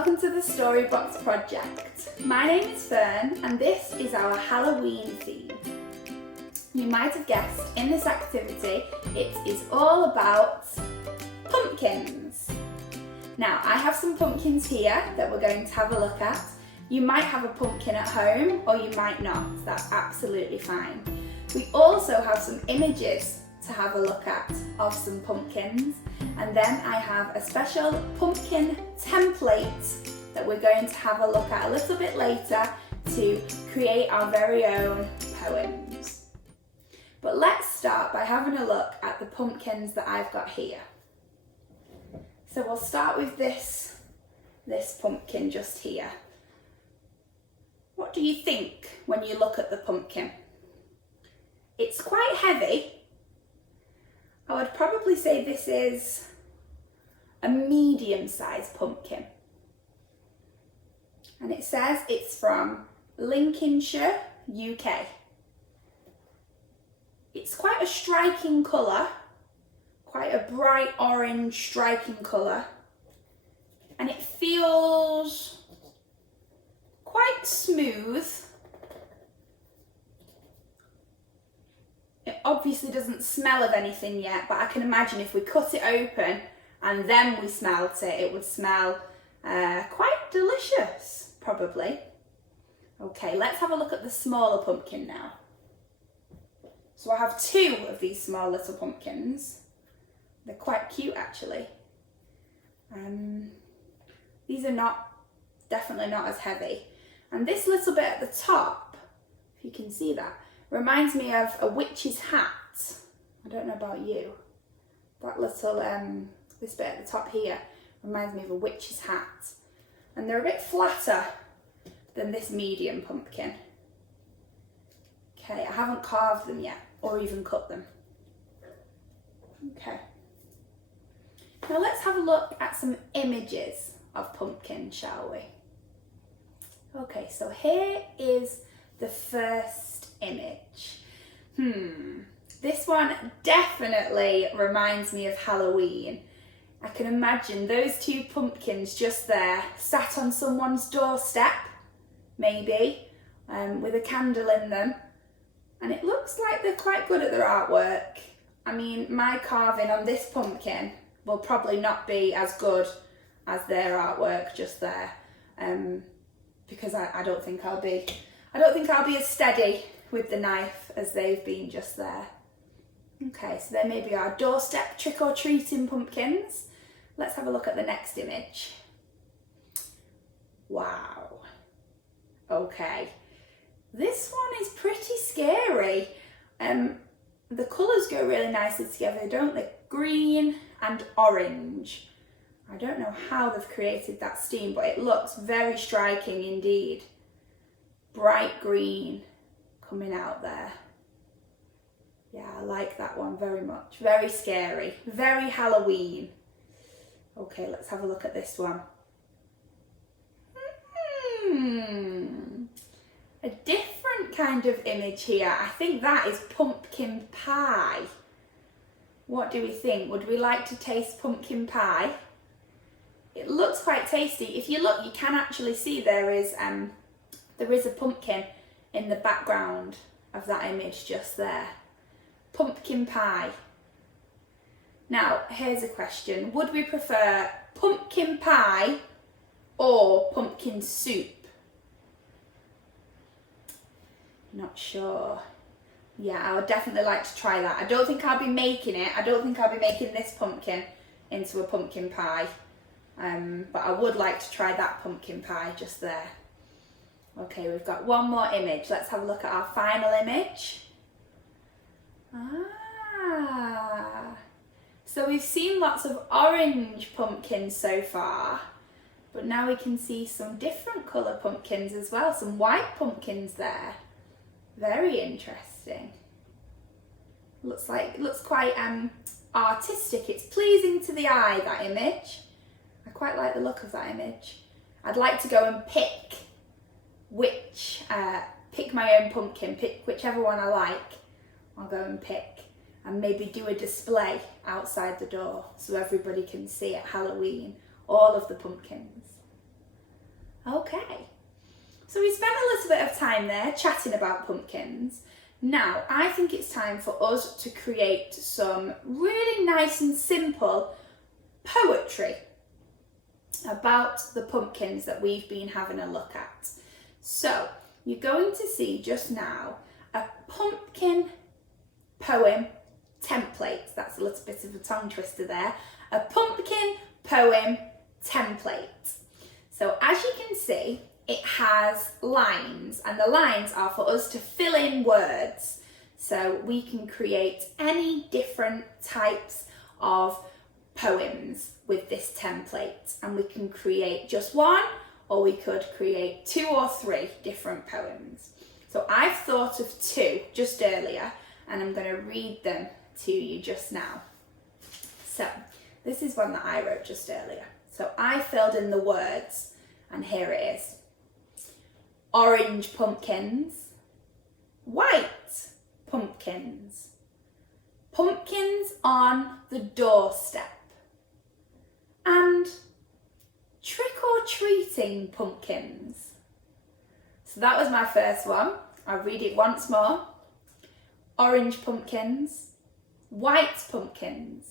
welcome to the Storybox Project. My name is Fern and this is our Halloween theme. You might have guessed, in this activity it is all about pumpkins. Now I have some pumpkins here that we're going to have a look at. You might have a pumpkin at home or you might not, that's absolutely fine. We also have some images to have a look at of some pumpkins, and then I have a special pumpkin template that we're going to have a look at a little bit later to create our very own poems. But let's start by having a look at the pumpkins that I've got here. So we'll start with this pumpkin just here. What do you think when you look at the pumpkin? It's quite heavy. I would probably say this is a medium-sized pumpkin. And it says it's from Lincolnshire, UK. It's quite a striking colour, quite a bright orange striking colour. And it feels quite smooth. It obviously doesn't smell of anything yet, but I can imagine if we cut it open and then we smelt it, it would smell quite delicious, probably. Okay, let's have a look at the smaller pumpkin now. So I have two of these small little pumpkins. They're quite cute actually. These are definitely not as heavy. And this little bit at the top, if you can see that, reminds me of a witch's hat. I don't know about you. That little, this bit at the top here reminds me of a witch's hat. And they're a bit flatter than this medium pumpkin. Okay, I haven't carved them yet or even cut them. Okay. Now let's have a look at some images of pumpkins, shall we? Okay, so here is the first image. This one definitely reminds me of Halloween. I can imagine those two pumpkins just there, sat on someone's doorstep, maybe, with a candle in them. And it looks like they're quite good at their artwork. I mean, my carving on this pumpkin will probably not be as good as their artwork just there, because I don't think I'll be as steady with the knife as they've been just there. Okay, so there may be our doorstep trick-or-treating pumpkins. Let's have a look at the next image. Wow. Okay, this one is pretty scary. The colours go really nicely together, don't they? Green and orange. I don't know how they've created that steam, but it looks very striking indeed. Bright green coming out there. Yeah, I like that one very much. Very scary, very Halloween. Okay, let's have a look at this one. A different kind of image here. I think that is pumpkin pie. What do we think? Would we like to taste pumpkin pie? It looks quite tasty. If you look, you can actually see there is a pumpkin in the background of that image just there. Pumpkin pie. Now, here's a question. Would we prefer pumpkin pie or pumpkin soup? Not sure. Yeah, I would definitely like to try that. I don't think I'll be making it. I don't think I'll be making this pumpkin into a pumpkin pie. But I would like to try that pumpkin pie just there. Okay, we've got one more image. Let's have a look at our final image. So we've seen lots of orange pumpkins so far, but now we can see some different colour pumpkins as well, some white pumpkins there. Very interesting. Looks quite artistic. It's pleasing to the eye, that image. I quite like the look of that image. I'd like to go and pick my own pumpkin, pick whichever one I like. I'll go and pick and maybe do a display outside the door so everybody can see at Halloween all of the pumpkins. Okay, so we spent a little bit of time there chatting about pumpkins. Now, I think it's time for us to create some really nice and simple poetry about the pumpkins that we've been having a look at. So, you're going to see just now a pumpkin poem template. That's a little bit of a tongue twister there. A pumpkin poem template. So, as you can see, it has lines, and the lines are for us to fill in words. So we can create any different types of poems with this template, and we can create just one, or we could create 2 or 3 different poems. So I've thought of 2 just earlier, and I'm going to read them to you just now. So this is one that I wrote just earlier. So I filled in the words, and here it is. Orange pumpkins, white pumpkins, pumpkins on the doorstep, and trick-or-treating pumpkins. So that was my first one. I'll read it once more. Orange pumpkins, white pumpkins,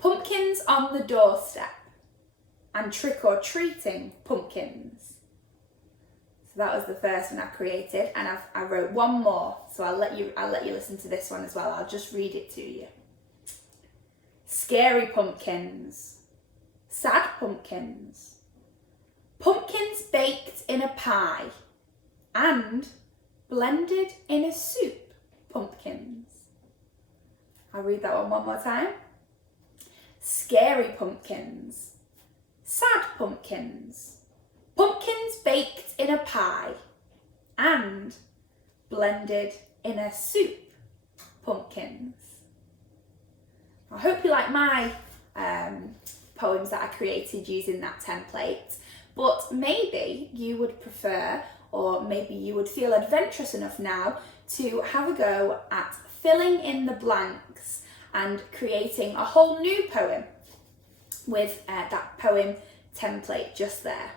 pumpkins on the doorstep, and trick-or-treating pumpkins. So that was the first one I created, and I wrote one more, so I'll let you listen to this one as well. I'll just read it to you. Scary pumpkins, sad pumpkins, pumpkins baked in a pie, and blended in a soup pumpkins. I'll read that one more time. Scary pumpkins, sad pumpkins, pumpkins baked in a pie, and blended in a soup pumpkins. I hope you like my poems that I created using that template, but maybe you would prefer, or maybe you would feel adventurous enough now to have a go at filling in the blanks and creating a whole new poem with that poem template just there.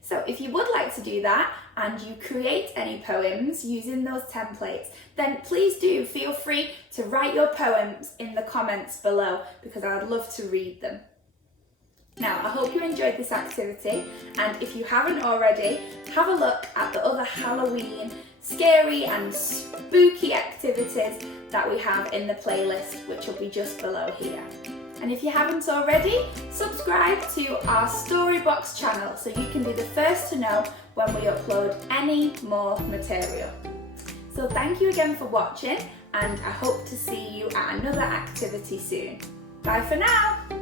So if you would like to do that and you create any poems using those templates, then please do feel free to write your poems in the comments below, because I would love to read them. Now, I hope you enjoyed this activity, and if you haven't already, have a look at the other Halloween scary and spooky activities that we have in the playlist, which will be just below here. And if you haven't already, subscribe to our Storybox channel so you can be the first to know when we upload any more material. So thank you again for watching, and I hope to see you at another activity soon. Bye for now!